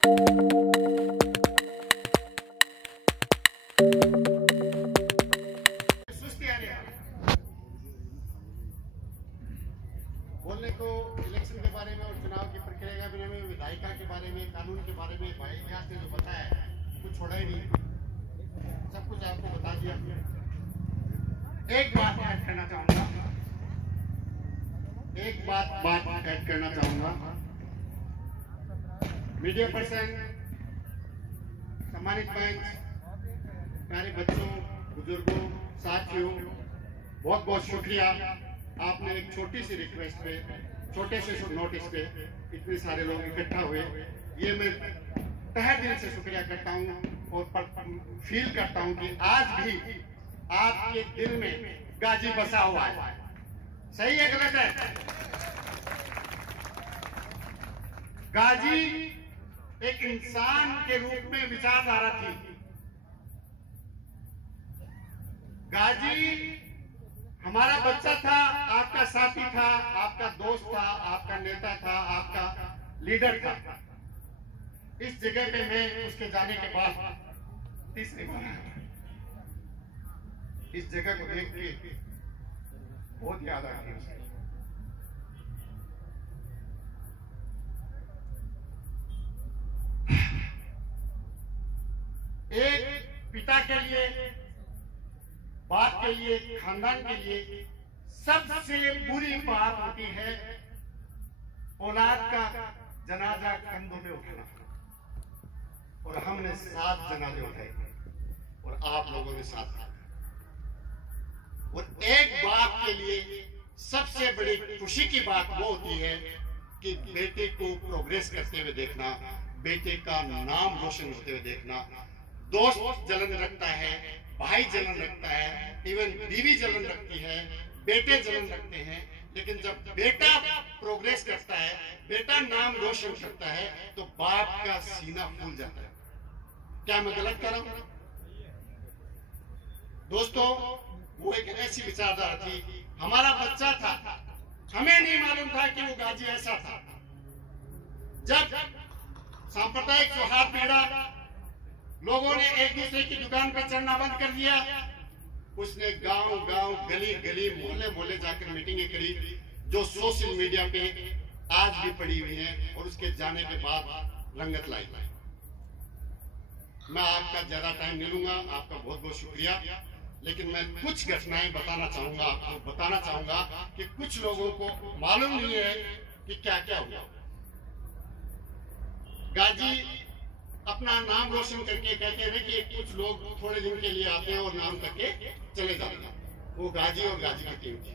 बोलने को इलेक्शन के बारे में और चुनाव की प्रक्रिया के बारे में, विधायिका के बारे में, कानून के बारे में भाई इतिहास ने जो बताया है कुछ छोड़ा ही नहीं, सब कुछ आपको बता दिया। एक बात ऐड करना चाहूंगा, मीडिया पर्सन, सम्मानित मंच, प्यारे बच्चों, बुजुर्गों, साथियों, बहुत बहुत शुक्रिया। आपने एक छोटी सी रिक्वेस्ट पे, छोटे से नोटिस पे इतने सारे लोग इकट्ठा हुए, ये मैं तहे दिल से शुक्रिया करता हूँ और फील करता हूँ कि आज भी आपके दिल में गाजी बसा हुआ है। सही है गलत है? गाजी एक इंसान के रूप में विचारधारा थी। गाजी हमारा बच्चा था, आपका साथी था, आपका दोस्त था, आपका नेता था, आपका लीडर था। इस जगह पे मैं उसके जाने के बाद तीसरी बार इस जगह को देख के बहुत याद आती है। एक पिता के लिए, बाप के लिए, खानदान के लिए सबसे बुरी बात होती है औलाद का जनाजा कंधों पे उठाना। और हमने 7 जनाजे उठाए और आप लोगों ने 7। और एक बाप के लिए सबसे बड़ी खुशी की बात वो होती है कि बेटे को प्रोग्रेस करते हुए देखना, बेटे का नाम रोशन होते हुए देखना। दोस्त जलन रखता है, भाई जलन रखता है, इवन बीवी जलन रखती है, बेटे जलन रखते हैं, लेकिन जब बेटा प्रोग्रेस करता है, बेटा नाम रोशन करता है, तो बाप का सीना फूल जाता है। क्या मैं गलत कर रहा हूं दोस्तों? वो एक ऐसी विचारधारा थी। हमारा बच्चा था, हमें नहीं मालूम था कि वो गाजी ऐसा था। जब सांप्रदायिक सौहार्द बिगड़ा, लोगों ने एक दूसरे की दुकान पर चढ़ना बंद कर दिया, उसने गांव गांव, गली गली, मोहल्ले मोहल्ले जाकर मीटिंगें करी, जो सोशल मीडिया पे आज भी पड़ी हुई हैं और उसके जाने के बाद रंगत लाई। मैं आपका ज्यादा टाइम नहीं लूंगा, आपका बहुत बहुत शुक्रिया, लेकिन मैं कुछ घटनाएं बताना चाहूंगा, आपको बताना चाहूंगा कि कुछ लोगों को मालूम नहीं है कि क्या क्या हुआ। गाजी अपना नाम रोशन करके कहते हैं कि कुछ लोग थोड़े दिन के लिए आते हैं और नाम करके चले जाते हैं। वो गाजी और गाजी की टीम थी।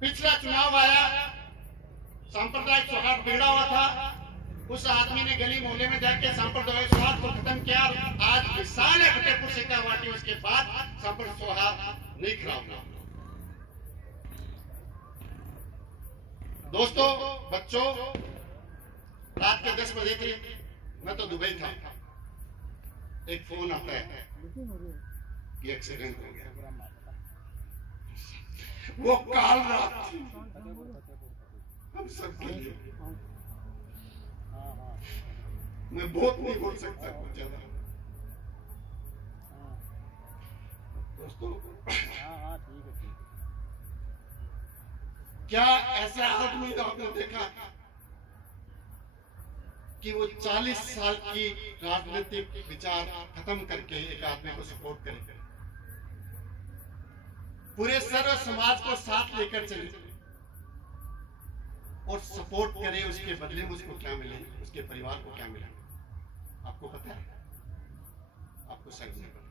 पिछला चुनाव आया, सांप्रदायिक सौहार्द बिगड़ा हुआ था, उस आदमी ने गली मोहल्ले में जाके सांप्रदायिक सौहार्द को खत्म किया। आज विशाल है फतेहपुर सिक्कावाटी, उसके बाद सांप्रदायिक सौहार्द नहीं खराब हुआ। दोस्तों, बच्चों, रात के 10 बजे थे, मैं तो दुबई था, एक फोन आता है कि एक्सीडेंट हो गया। वो काल रात थी हम सबके लिए। मैं बहुत नहीं बोल सकता कुछ ज्यादा। दोस्तों, क्या ऐसा आदमी का आपने देखा कि वो 40 साल की राजनीतिक विचार खत्म करके एक आदमी को सपोर्ट करे, पूरे सर्व समाज को साथ लेकर चले और सपोर्ट करे? उसके बदले में उसको क्या मिले, उसके परिवार को क्या मिला? आपको पता है? आपको शायद नहीं पता।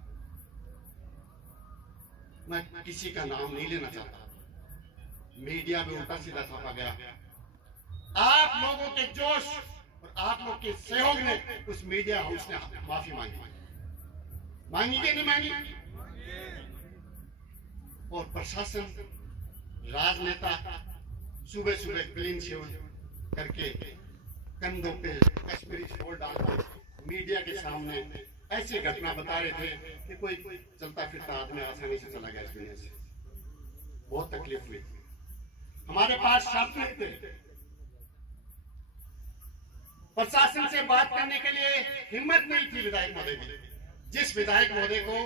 मैं किसी का नाम नहीं लेना चाहता, मीडिया में उल्टा सीधा छापा गया। आप लोगों के जोश और आप लोग के सहयोग ने उस मीडिया हाउस ने माफी मांगी कि नहीं मांगी? और प्रशासन, राजनेता सुबह सुबह क्लीन शेव करके कंधों पे कश्मीरी शॉल डालकर मीडिया के सामने ऐसी घटना बता रहे थे कि कोई चलता फिरता आदमी आसानी से चला गया इस दुनिया से। बहुत तकलीफ हुई। हमारे पास शब्द नहीं थे, प्रशासन से बात करने के लिए हिम्मत नहीं थी विधायक महोदय की। जिस विधायक महोदय को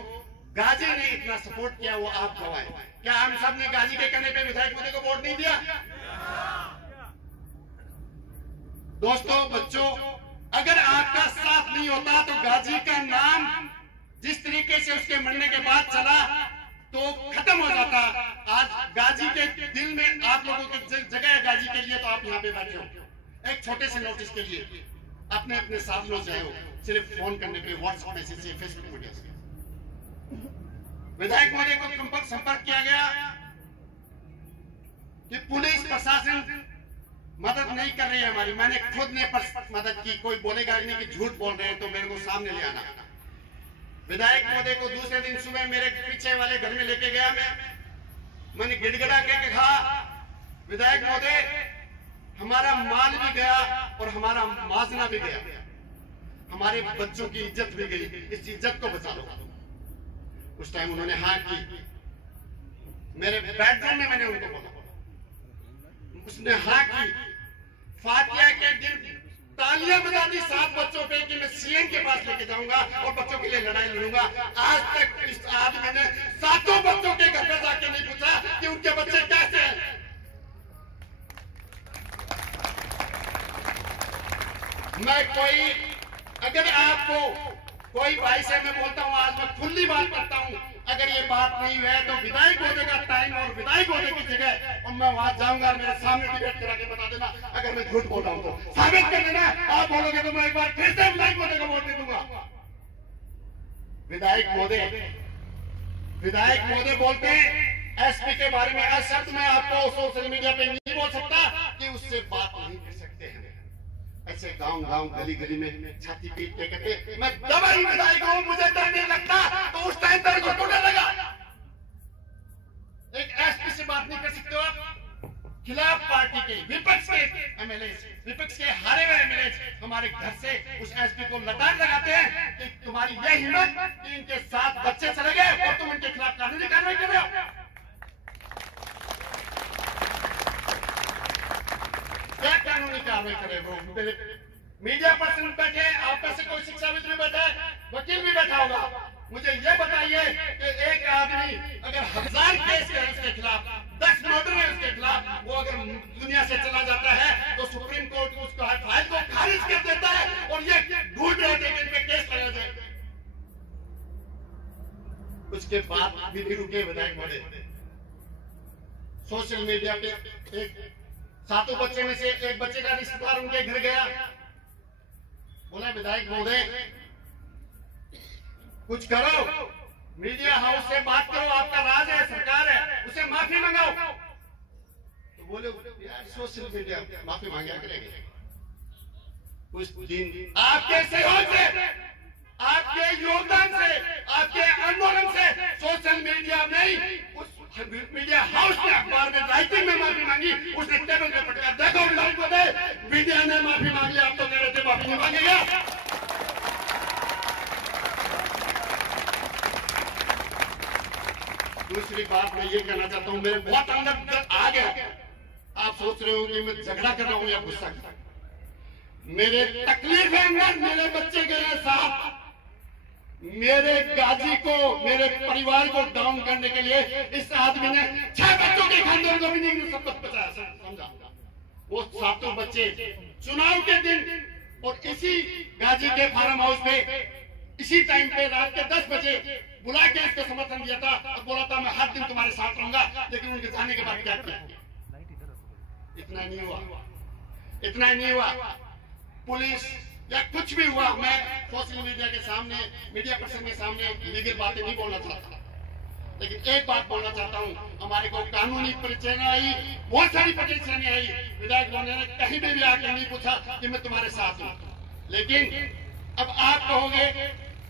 गाजी ने इतना सपोर्ट किया वो आप गवाए। क्या हम सब ने गाजी के कहने पे विधायक महोदय को वोट नहीं दिया? दोस्तों, बच्चों, अगर आपका साथ नहीं होता तो गाजी का नाम जिस तरीके से उसके मरने के बाद चला तो खत्म हो जाता। आज गाजी के दिल में आप लोगों की जगह है गाजी के लिए, तो आप यहाँ पे बैठे हो एक छोटे से नोटिस के लिए। अपने अपने साथियों से हो, सिर्फ फोन करने पे, व्हाट्सएप मैसेज से, फेसबुक मीडिया से विधायक महोदय को संपर्क किया गया कि पुलिस प्रशासन मदद नहीं कर रही है हमारी। मैंने खुद ने मदद की। कोई बोलेगा नहीं कि झूठ बोल रहे हैं तो मेरे को सामने ले आना। विधायक महोदय को दूसरे दिन सुबह मेरे पीछे वाले घर में लेके गया। मैंने गिड़गिड़ा के कहा, विधायक महोदय, हमारा माल भी गया और हमारा माजना भी गया, हमारे बच्चों की इज्जत भी गई, इस इज्जत को बचा लो। उस टाइम उन्होंने हाँ की। मेरे बेडरूम में मैंने उनको बोला, उसने हाँ की। फातिया के दिन तालियां बजा दी 7 बच्चों पे कि मैं सीएम के पास लेके जाऊंगा और बच्चों के लिए लड़ाई लड़ूंगा। आज तक इस आदमी ने 7 बच्चों के घर पे जाके नहीं पूछा कि उनके बच्चे कैसे हैं। मैं कोई, अगर आपको कोई भाई से मैं बोलता हूं, आज मैं खुली बात करता हूं, अगर ये बात नहीं है तो विधायक महोदय का टाइम और विधायक महोदय की जगह और मैं वहां जाऊंगा, मेरे सामने डिबेट करा के बता देना। अगर मैं झूठ बोल रहा हूं तो साबित कर देना। आप बोलोगे तो मैं एक बार फिर से विधायक महोदय को वोट दे दूंगा। विधायक महोदय बोलते हैं एसपी के बारे में शब्द मैं आपको सोशल मीडिया पे नहीं बोल सकता कि उससे बात नहीं कर सकते हैं। ऐसे गांव गली गली में छाती पीट के कहते मैं दवाई विधायक हूं, मुझे डर नहीं लगता, तो उस टाइम पर को टूटने लगा। एक एसपी से बात नहीं कर सकते हो आप। खिलाफ पार्टी के विपक्ष के एमएलए, विपक्ष के हारे हुए एमएलए हमारे घर से उस एसपी को लताड़ लगाते हैं कि तुम्हारी यह हिम्मत कि इनके 7 बच्चे चले गए और तुम इनके खिलाफ कानूनी कार्रवाई कर रहे हो। क्या कानूनी कार्रवाई करे वो? मीडिया पर्सन बैठे, आप में से कोई शिक्षाविद भी बैठा है, वकील भी बैठा होगा। मुझे ये बताइए कि एक आदमी अगर 1000 केस है उसके खिलाफ, 10 मर्डर है उसके खिलाफ, वो अगर दुनिया से चला जाता है तो सुप्रीम कोर्ट उसको फाइल को खारिज कर देता है और ये ढूंढ रहे थे कि इन पे केस लगाया जाए। उसके बाद भी नहीं रुके विधायक महोदय। सोशल मीडिया पे एक 7 बच्चे में से एक बच्चे का रिश्तेदार उनके घर गया, बोला विधायक महोदय कुछ करो, मीडिया हाउस से बात करो, आपका राज है, सरकार है, उसे माफी मंगाओ। तो बोले यार सोशल मीडिया माफी मांगा करेंगे। उस दिन आपके सहयोग से, आपके योगदान से, आपके आंदोलन से सोशल मीडिया नहीं, उस मीडिया हाउस ने अखबार में राइटिंग में माफी मांगी। उसने टेबल पे पटका, देखो विधायक महोदय मीडिया ने माफी मांगी, आप तो कह रहे थे माफी नहीं मांगेगा। दूसरी बात मैं ये कहना चाहता हूं, मेरे बहुत अंदर आ गया। आप सोच रहे हो कि मैं झगड़ा कर रहा हूं या गुस्सा कर रहा हूं। मेरे तकलीफ है अंदर, मेरे बच्चे गए साथ, मेरे गाजी को, मेरे परिवार को डाउन करने के लिए इस आदमी ने 6 बच्चों के खानदान को भी नहीं सब कुछ बचाया, समझा। वो 7 बच्चे चुनाव के दिन और इसी गाजी के फार्म हाउस पे इसी टाइम पे रात के 10 बजे बुला के इसको समर्थन दिया था और बोला था मैं हर दिन तुम्हारे साथ रहूंगा। लेकिन उनके जाने के बाद क्या किया? इतना नहीं हुआ, पुलिस या कुछ भी हुआ। मैं सोशल मीडिया के सामने, मीडिया पर्सन के सामने लीगल बातें नहीं बोलना चाहता, लेकिन एक बात बोलना चाहता हूं, हमारे को कानूनी परेशानी आई, बहुत सारी परेशानी आई। विधायक महोदय ने कहीं भी आकर नहीं पूछा कि मैं तुम्हारे साथ हूं। लेकिन अब आप कहोगे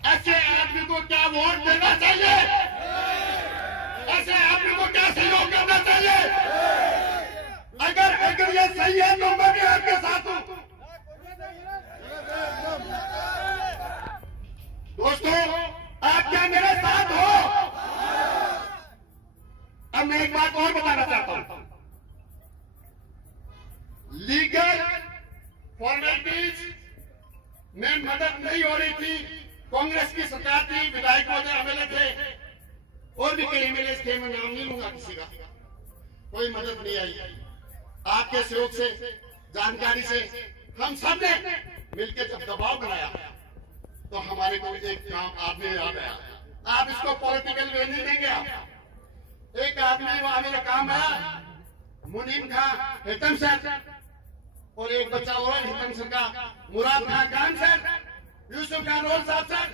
ऐसे आदमी को क्या वोट देना चाहिए, ऐसे आदमी को क्या सहयोग करना चाहिए? अगर ये सही है तो मैं भी आपके साथ हूं। दोस्तों, आप क्या मेरे साथ हो? अब मैं एक बात और बताना चाहता हूं। लीगल फॉर्मेलिटीज में मदद नहीं हो रही थी। कांग्रेस की सरकार थी, विधायक महोदय एमएलए थे और भी कई एमएलए थे, मैं नाम नहीं लूंगा किसी का, कोई मदद नहीं आई। आपके सहयोग से, जानकारी से हम सब ने मिलकर जब दबाव बनाया तो हमारे को एक काम आदमी याद आया। आप इसको पॉलिटिकल वे नहीं देंगे। आप एक आदमी वहां मेरा काम आया, मुनीम खां हितम सर और एक बच्चा और हितम सर का, मुराद खान सर, यूसुफ खान रोल साहब सर,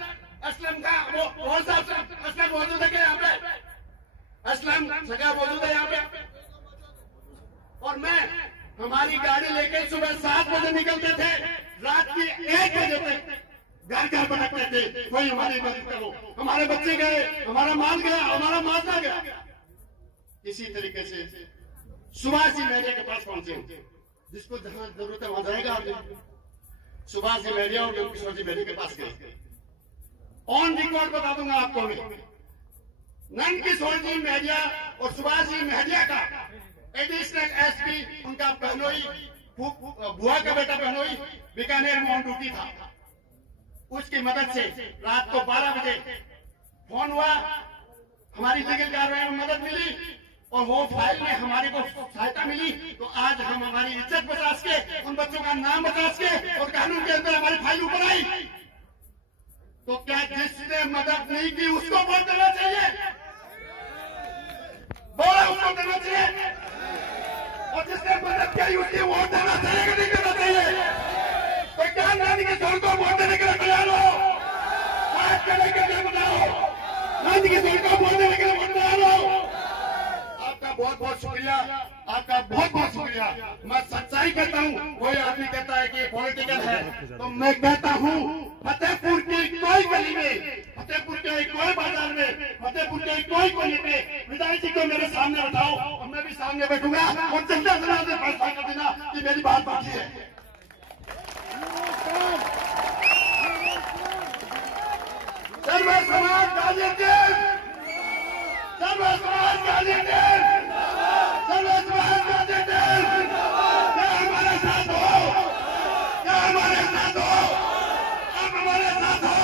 असलम खान रोल साहब सर, असलम मौजूद है यहाँ पे, असलम सगा मौजूद है यहाँ पे। और मैं हमारी गाड़ी लेकर सुबह 7 बजे निकलते थे, रात की 1 बजे तक घर घर भटकते थे, कोई हमारी मदद करो, हमारे बच्चे गए, हमारा माल गया, हमारा माता गया। इसी तरीके से सुभाष जी मेहरिया के पास पहुंचे, जिसको जहां जरूरत है वहां जाएगा। आपने सुभाष जी मेहरिया और किशोर जी मेहरिया के पास गए। ऑन रिकॉर्ड बता दूंगा आपको, नंद किशोर जी मेहरिया और सुभाष जी मेहरिया का एडिशनल एसपी, उनका बहनोई, बुआ का बेटा बहनोई बीकानेर में ऑन ड्यूटी था। उसकी मदद से रात को 12 बजे फोन हुआ, हमारी लीगल कार्रवाई में मदद मिली और वो फाइल में हमारे को सहायता मिली। तो आज हम हमारी इज्जत बचा के, उन बच्चों का नाम बचा के और कानून के अंदर हमारी फाइल ऊपर आई। तो क्या जिसने मदद नहीं की उसको वोट देना चाहिए? बोला उसको देना चाहिए। और जिसने मदद की उसकी वोट देना चाहिए कि नहीं देना चाहिए? तो क्या नानी के छोर को वोट देने के लिए तैयार हो? बात करने के लिए बताओ, नानी के छोर को वोट देने के लिए वोट तैयार हो? आपका बहुत बहुत शुक्रिया, आपका बहुत बहुत शुक्रिया। मैं सच्चाई कहता हूँ, कोई आदमी कहता है कि पॉलिटिकल है, तो मैं कहता हूँ फतेहपुर की कोई गली में, फतेहपुर के कोई बाजार में, फतेहपुर के कोई कोने पे विधायक जी को मेरे सामने बैठाओ और मैं भी सामने बैठूंगा और जनता से फैसला कर देना कि मेरी बात बाकी है। सर्व समाज गाजीपुर, सर्व समाज गाजीपुर, सर्व समाज गाजीपुर, क्या हमारे साथ हो? क्या हमारे साथ हो? आप हमारे साथ हो?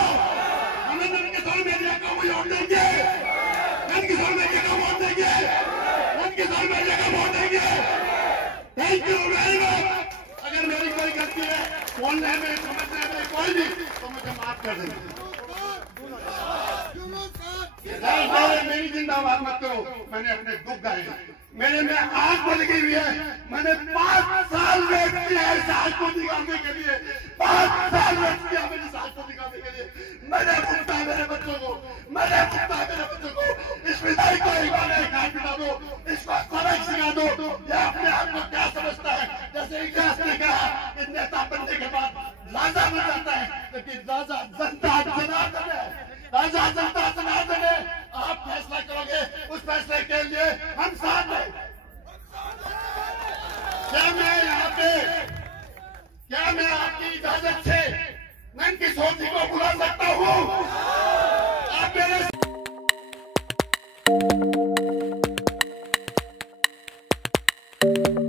हमें नंद किशोर मेहरिया को वोट देंगे, नंद किशोर मेहरिया को वोट देंगे, नंद किशोर मेहरिया को वोट देंगे। Thank you very much. अगर मेरी कोई गलती है, बोलने में, समझने में कोई भी, तो मुझे माफ कर देना। मेरी जिंदाबाद मत करो, मैंने अपने दुख गाए, मेरे में आग बन गई हुई है। मैंने 5 साल वेट किया है साल को निकालने के लिए, 5 साल वेट किया मेरी साल को निकालने के लिए। मैंने भुगता मेरे बच्चों को, मैंने भुगता मेरे बच्चों को। इस विधायक को एक बार खाट बिठा दो, इसको सबक सिखा दो। यह अपने आप को क्या समझता है? जैसे इतिहास ने कहा कि नेता बनने के बाद राजा बन जाता है, लेकिन राजा जनता जनार्दन है, राजा जनता जनार्दन है। आप फैसला करोगे, उस फैसले के लिए हम साथ हैं। क्या मैं यहाँ पे, क्या मैं आपकी इजाजत से नंद किशोर जी को बुला सकता हूँ?